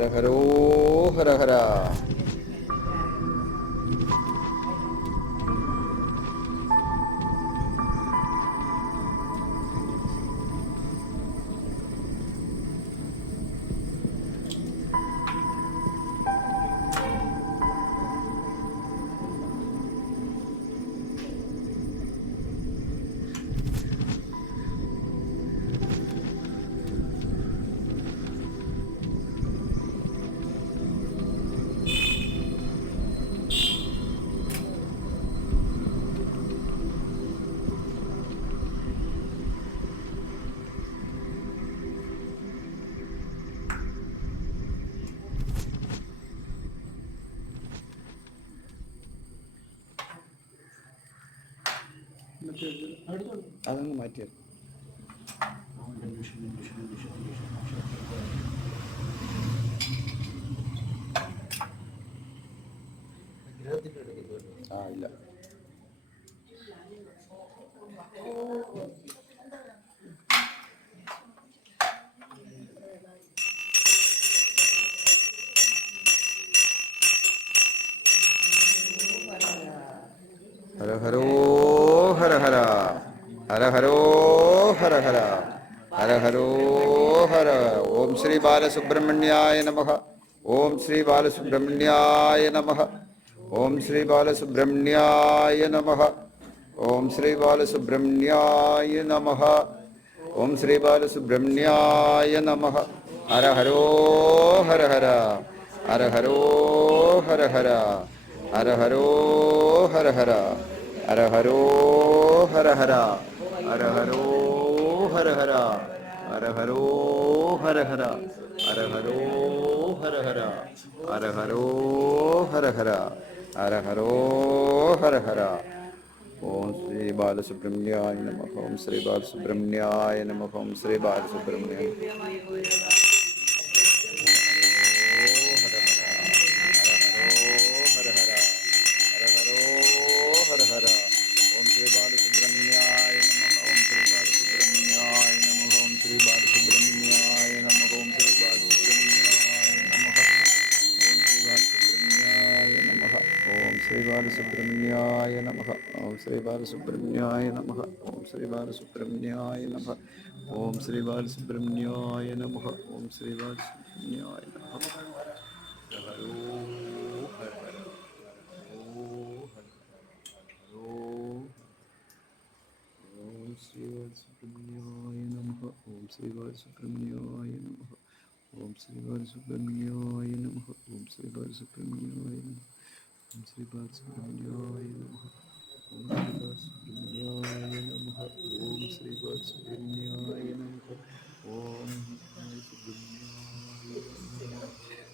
ഹര ഹരോ ഹര ഹര. അതൊന്ന് മാറ്റിയത്. ഇല്ല. ഹര ഹരോ ഹര ഹര. ഹര ഹരോ ഹര ഹര. ഹര ഹരോ ഹര. ഓം ശ്രീ ബാലസുബ്രഹ്മണ്യായ നമഃ. ഓം ശ്രീ ബാലസുബ്രഹ്മണ്യായ നമഃ. ഓം ശ്രീ ബാലസുബ്രഹ്മണ്യായ നമഃ. ഓം ശ്രീ ബാലസുബ്രഹ്മണ്യായ നമഃ. ഓം ശ്രീ ബാലസുബ്രഹ്മണ്യായ നമഃ. ഹര ഹരോ ഹര ഹര. ഹര ഹരോ ഹര ഹര. ഹര ഹരോ ഹര ഹര. ഹര ഹരോ ഹര ഹര. ഹര ഹരോ ഹര ഹര. ഹര ഹരോ ഹര ഹര. ഹര ഹരോ ഹര ഹര. ഹര ഹരോ ഹര ഹര. ഹര ഹരോ ഹര ഹര. ഓം ശ്രീ ബാലസുബ്രഹ്മണ്യായ നമഃ. ഓം ശ്രീ ബാലസുബ്രഹ്മണ്യായ നമഃ. ഓം ശ്രീ ബാലസുബ്രഹ്മണ്യായ ബാലസുബ്രഹ്മണ്യായ നമഃ. ഓം ശ്രീ ബാലസുബ്രഹ്മണ്യായ നമഃ. ഓം ശ്രീ ബാലസുബ്രഹ്മണ്യായ നമഃ. ഓം ശ്രീ ബാലസുബ്രഹ്മണ്യായ നമഃ. ഓം ശ്രീ ബാലസുബ്രഹ്മണ്യായ നമഃ. ഹരോ ഹര ഹര. ഓം ശ്രീ ബാലസുബ്രഹ്മണ്യായ നമഃ. ഓം ശ്രീ ബാലസുബ്രഹ്മണ്യായ നമഃ. ഓം ശ്രീ ബാലസുബ്രഹ്മണ്യായ നമഃ. ഓം ശ്രീ ബാലസുബ്രഹ്മണ്യായ നമഃ. ഓം ശ്രീ ബാലസുബ്രഹ്മണ്യായ നമഃ. ഓം ശ്രീ ബാലസുബ്രഹ്മണ്യായ നമഃ. ഓം ശ്രീ ബാലസുബ്രഹ്മണ്യായ നമഃ. ഓം ബാലസുബ്രഹ്മണ്യായ നമഃ.